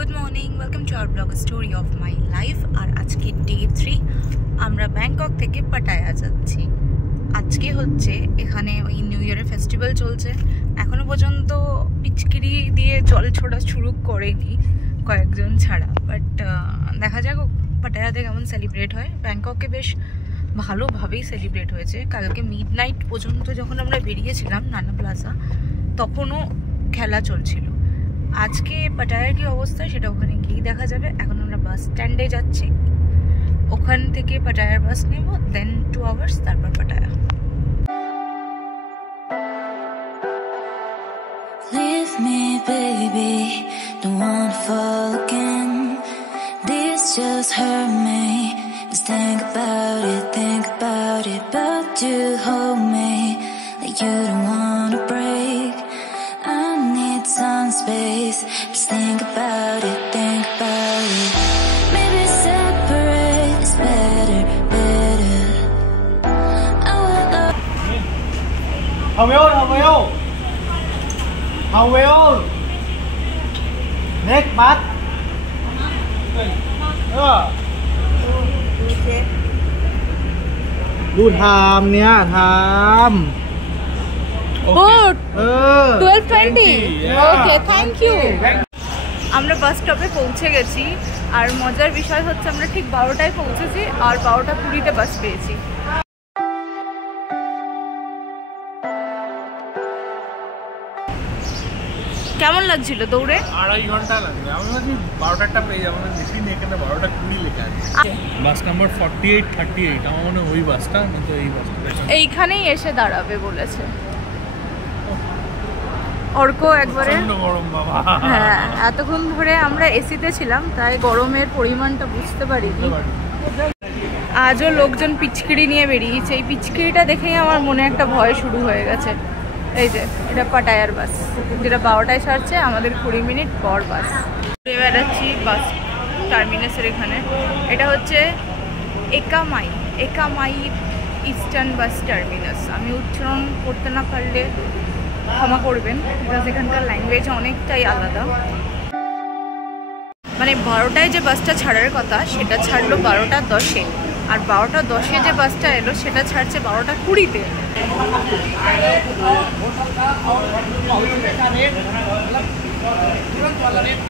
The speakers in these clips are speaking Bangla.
Good morning, welcome to our blog story of my life. আর আজকে ডে 3, আমরা ব্যাংকক থেকে পাটায়া যাচ্ছি। আজকে হচ্ছে এখানে ওই নিউ ইয়ারের ফেস্টিভ্যাল চলছে। এখনো পর্যন্ত পিচকিরি দিয়ে জল ছোড়া শুরু করেনি কয়েকজন ছাড়া, বাট দেখা যাক পাটায়াতে কেমন সেলিব্রেট হয়। ব্যাংককে বেশ ভালোভাবেই সেলিব্রেট হয়েছে। কালকে মিডনাইট পর্যন্ত যখন আমরা বেরিয়েছিলাম নানা প্লাজা, তখনও খেলা চলছিল। আজকে পাটায়ার কি অবস্থা সেটা ওখানে গিয়ে দেখা যাবে। এখন আমরা বাস স্ট্যান্ডে যাচ্ছি, ওখান থেকে পাটায়ার বাস নেব, দেন 2 আওয়ার্স, তারপর Pattaya. Leave me, baby, don't wanna fall again. This just hurt me. Just think about it, but you hold me like you don't wanna break. I need some space. Just think about it. Maybe separate is better. I will love. How will next bus ดูไทม์เนี่ยไทม์ Good. 12:20. Okay, thank you. আমরা বাস স্টপে পৌঁছে গেছি। আর মজার বিষয় হচ্ছে আমরা ঠিক 12টায় পৌঁছেছি আর 12:20 বাস পেয়েছি। কেমন লাগছিল দৌড়ে? 2.5 ঘন্টা লাগবে। আমি ভাবছি 12টাটা পেয়ে যাবো, বেশি নেই, এখানে 12:20 লেখা আছে। বাস নাম্বার 4838, আমার মনে হয় ওই বাসটা, কিন্তু এই বাসটা এইখানেই এসে দাঁড়াবে বলেছে। অর্ক একবারে গরম বাবা। হ্যাঁ, এতক্ষণ ধরে আমরা এসিতে ছিলাম, তাই গরমের পরিমাণটা বুঝতে পারিনি। আজও লোকজন পিচকিরি নিয়ে বেরিয়েছে। এই পিচকিরিটা দেখেই আমার মনে একটা ভয় শুরু হয়ে গেছে। এই যে এটা পাটায়ার বাস, যেটা 12টায় ছাড়ছে, আমাদের 20 মিনিট পর বাস। ঘুরে বেড়াচ্ছি বাস টার্মিনাসের এখানে। এটা হচ্ছে একামাই ইস্টার্ন বাস টার্মিনাস। আমি উচ্চারণ করতে না পারলে ক্ষমা করবেন, বিকজ এখানকার ল্যাঙ্গুয়েজ অনেকটাই আলাদা। মানে 12টায় যে বাসটা ছাড়ার কথা সেটা ছাড়লো 12:10-এ, আর 12:10-এ যে বাসটা এলো সেটা ছাড়ছে 12:20-তে।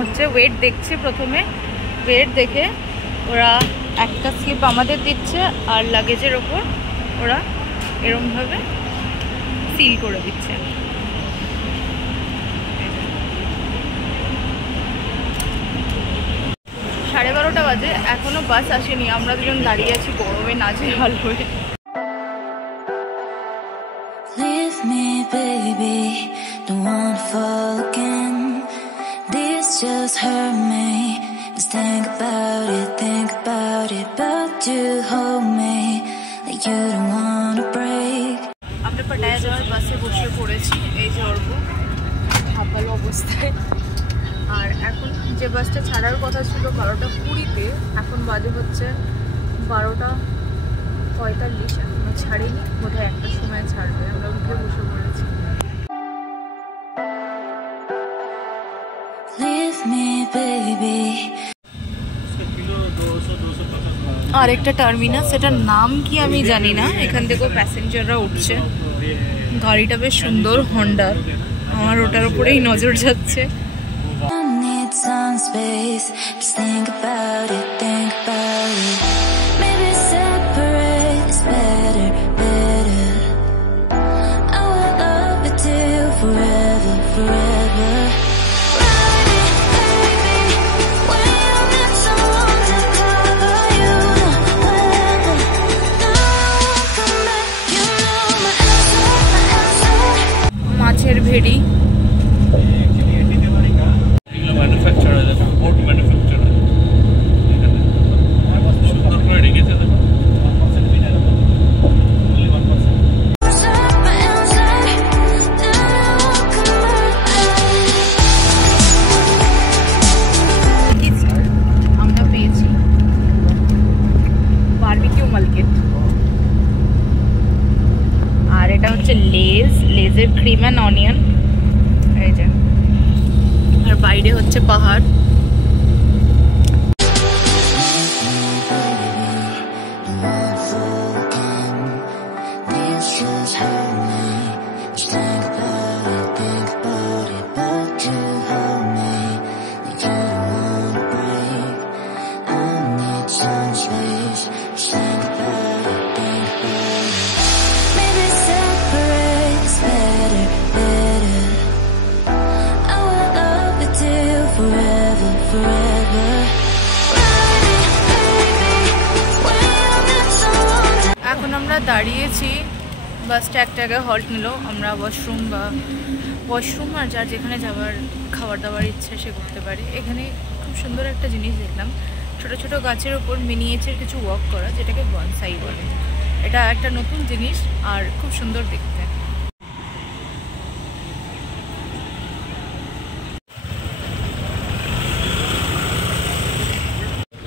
হচ্ছে ওয়েট দেখছে, প্রথমে ওয়েট দেখে ওরা একটা স্লিপ আমাদের দিচ্ছে আর লাগেজের ওপর ওরা এরমভাবে সিল করে দিচ্ছে। 12:30 বাজে, এখনো বাস আসেনি। আমরা দুজন দাঁড়িয়ে আছি গরমে নাজেহাল হয়ে। Leave me, baby, don't wanna fall again. This just hurt me. Just think about it, but you hold me like you don't wanna break. আমরা পাটায়া যাওয়ার বাসে বসে পড়েছি। এই যে অর্ক হাঁপালো অবস্থায়। আর এখন যে বাসটা ছাড়ার কথা ছিল 12:20-তে, এখন বাজে হচ্ছে 12:45। এখনো ছাড়েনি, বোধহয় একটা সময় ছাড়বে। আমরা উঠে বসে পড়েছি। Leave me, baby. আর একটা টার্মিনাস, সেটার নাম কি আমি জানি না। এখান থেকেও প্যাসেঞ্জাররা উঠছে। গাড়িটা বেশ সুন্দর, হন্ডার। আমার ওটার উপরেই নজর যাচ্ছে। I need some space. Just think about it. Maybe separate is better. I will love you till forever. Ride it, baby. When you need someone to cover you, the weather. No one come back. You know my answer. মাছের ভেড়ি। আমরা পেয়েছি বারবিকিউ মার্কেট। আর এটা হচ্ছে লেজের ক্রিম অ্যান্ড অনিয়ন। এই যে, আর বাইরে হচ্ছে পাহাড়। forever. এখন আমরা দাঁড়িয়েছি, বাসটা একটা জায়গায় হল্ট নিল। আমরা ওয়াশরুম আর যার যেখানে যাওয়ার খাবার দাবার ইচ্ছে সে করতে পারে। এখানে খুব সুন্দর একটা জিনিস দেখলাম, ছোট ছোট গাছের ওপর মিনিয়েচার কিছু ওয়ার্ক করা, যেটাকে বনসাই বলে। এটা একটা নতুন জিনিস আর খুব সুন্দর দেখতে।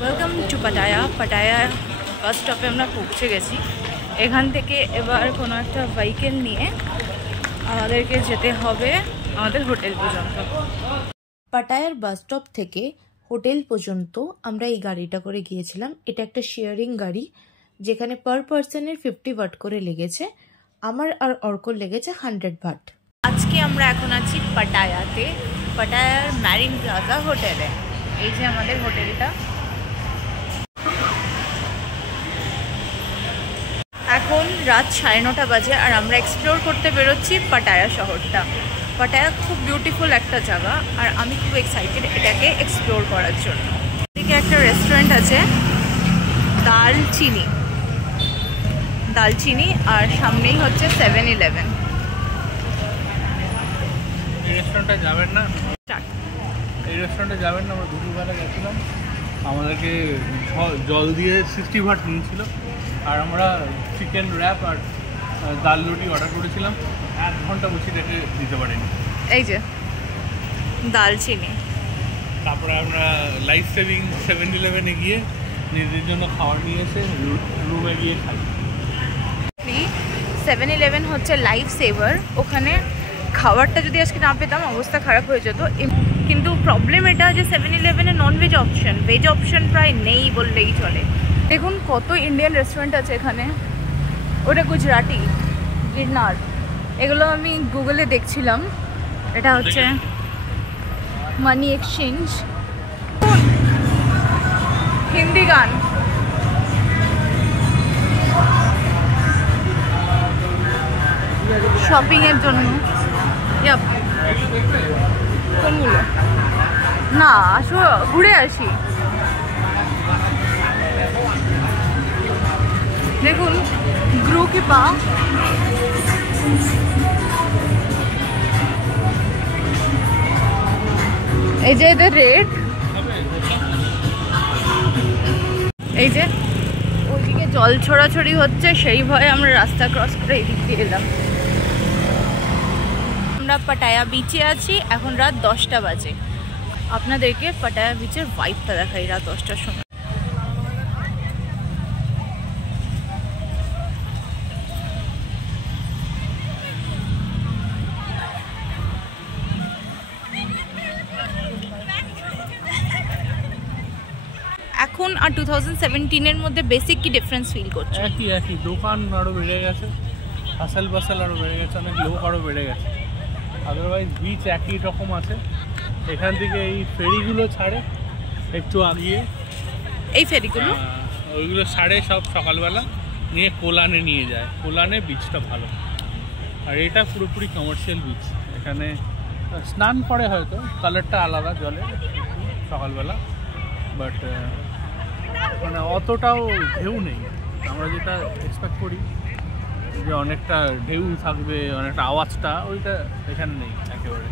ওয়েলকাম টু পাটায়া বাস স্টপে আমরা পৌঁছে গেছি। এখান থেকে এবার কোনো একটা ভেহিকেল নিয়ে আমাদেরকে যেতে হবে আমাদের হোটেল পর্যন্ত। পাটায়ার বাস স্টপ থেকে হোটেল পর্যন্ত আমরা এই গাড়িটা করে গিয়েছিলাম। এটা একটা শেয়ারিং গাড়ি, যেখানে পার পার্সনের 50 বাট করে লেগেছে। আমার আর অর্কর লেগেছে 100 বাট। আজকে আমরা এখন আছি পাটায়াতে, পাটায়ার ম্যারিন প্লাজা হোটেলে। এই যে আমাদের হোটেলটা। এখন রাত 9:30 বাজে আর আমরা এক্সপ্লোর করতে বেরোচ্ছি পাটায়া শহরটা। পাটায়া খুব বিউটিফুল একটা জায়গা আর আমি খুব এক্সাইটেড এটাকে এক্সপ্লোর করার জন্য। এদিকে একটা রেস্টুরেন্ট আছে দালচিনি আর সামনেই হচ্ছে 7-Eleven। এই রেস্টুরেন্টে যাবেন না, আমরা দুপুরবেলা গেছিলাম, আমাদেরকে জল দিয়ে 60 বাট নিয়েছিল আর আমরা চিকেন র্যাপ আর ডাল রুটি অর্ডার করেছিলাম। 1 ঘন্টা বসে রেখে দিতে পারিনি। এই যে দালচিনি। তারপরে আমরা লাইফ সেভিং 7-Eleven-এ গিয়ে নিজেদের জন্য খাবার নিয়ে এসে রুমে গিয়ে খাই। 7-Eleven হচ্ছে লাইফ সেভার। ওখানে খাবারটা যদি আজকে না পেতাম অবস্থা খারাপ হয়ে যেত। কিন্তু প্রবলেম এটা যে 7-Eleven-এ ননভেজ অপশন, ভেজ অপশন প্রায় নেই বললেই চলে। দেখুন কত ইন্ডিয়ান রেস্টুরেন্ট আছে এখানে। ওটা গুজরাটি, গিরনার, এগুলো আমি গুগলে দেখছিলাম। এটা হচ্ছে মানি এক্সচেঞ্জ। হিন্দি গান। শপিং এর জন্য কোনগুলো না, আসো ঘুরে আসি। দেখুন গ্রু কি পা, এই যে এদের রেট। এই যে ওইদিকে জল ছড়াছড়ি হচ্ছে, সেই ভয়ে আমরা রাস্তা ক্রস করে এদিক দিয়ে এলাম। আমরা পাটায়া বিচে আছি, এখন রাত 10টা বাজে। আপনাদেরকে পাটায়া বিচের ভাইবটা দেখাই রাত 10টার সময়। এখন আর 2017-এর মধ্যে বেসিক কি ডিফারেন্স ফিল করছো? একই দোকান আরও বেড়ে গেছে, হাসাল বাসাল আরও বেড়ে গেছে, অনেক লোক আরও বেড়ে গেছে। আদারওয়াইজ বিচ একই রকম আছে। এখান থেকে এই ফেরিগুলো ছাড়ে একটু আগিয়ে, এই ফেরিগুলো ওইগুলো ছাড়ে সব সকালবেলা নিয়ে কোলানে নিয়ে যায়। কোলানে বিচটা ভালো, আর এটা পুরোপুরি কমার্শিয়াল বিচ। এখানে স্নান করে হয়তো, কালারটা আলাদা জলে সকালবেলা, বাট মানে অতটাও ঢেউ নেই। আমরা যেটা এক্সপেক্ট করি যে অনেকটা ঢেউ থাকবে, অনেকটা আওয়াজটা, ওইটা এখানে নেই একেবারে।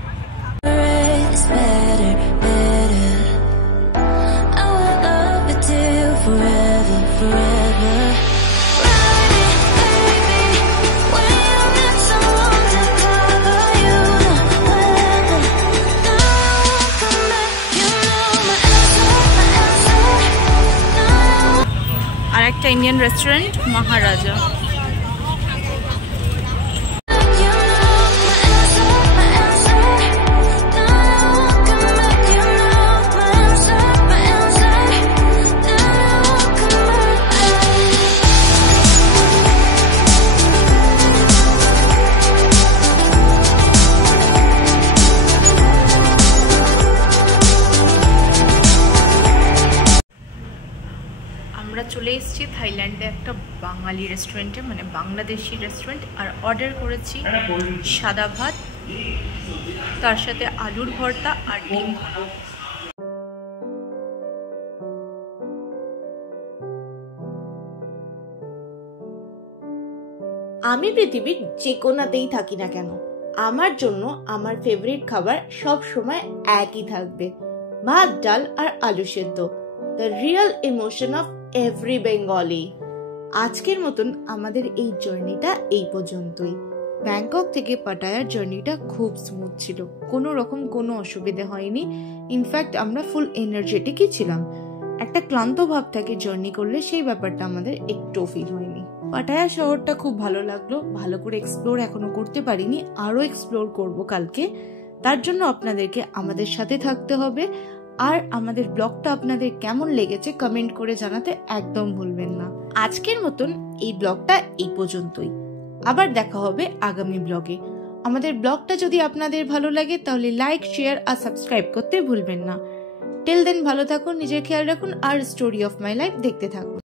আর একটা ইন্ডিয়ান রেস্টুরেন্ট মহারাজা। চলে এসেছি থাইল্যান্ডে একটা বাঙালি রেস্টুরেন্টে, মানে বাংলাদেশি রেস্টুরেন্ট, আর অর্ডার করেছি সাদা ভাত, তার সাথে আলুর ভর্তা আর ডিম ভাজা। আমি পৃথিবীর যে কোনাতেই থাকি না কেন, আমার জন্য আমার ফেভারিট খাবার সব সময় একই থাকবে, ভাত, ডাল আর আলু সেদ্ধ। The real emotion of every Bengali. আজকের মতন আমাদের এই জার্নিটা এই পর্যন্তই। ব্যাংকক থেকে পাটায়ার জার্নিটা খুব স্মুথ ছিল, কোনো রকম কোনো অসুবিধা হয়নি। ইনফ্যাক্ট আমরা ফুল এনার্জেটিকই ছিলাম। একটা ক্লান্ত ভাব থাকে জার্নি করলে, সেই ব্যাপারটা আমাদের একটু ফিল হয়নি। পাটায়া শহরটা খুব ভালো লাগলো, ভালো করে এক্সপ্লোর এখনো করতে পারিনি, আরো এক্সপ্লোর করব কালকে। তার জন্য আপনাদেরকে আমাদের সাথে থাকতে হবে। আর আমাদের ব্লগটা আপনাদের কেমন লেগেছে কমেন্ট করে জানাতে একদম ভুলবেন না। আজকের মতন এই ব্লগটা এই পর্যন্তই, আবার দেখা হবে আগামী ব্লগে। আমাদের ব্লগটা যদি আপনাদের ভালো লাগে তাহলে লাইক, শেয়ার আর সাবস্ক্রাইব করতে ভুলবেন না। টিল দেন ভালো থাকুন, নিজের খেয়াল রাখুন আর স্টোরি অফ মাই লাইফ দেখতে থাকুন।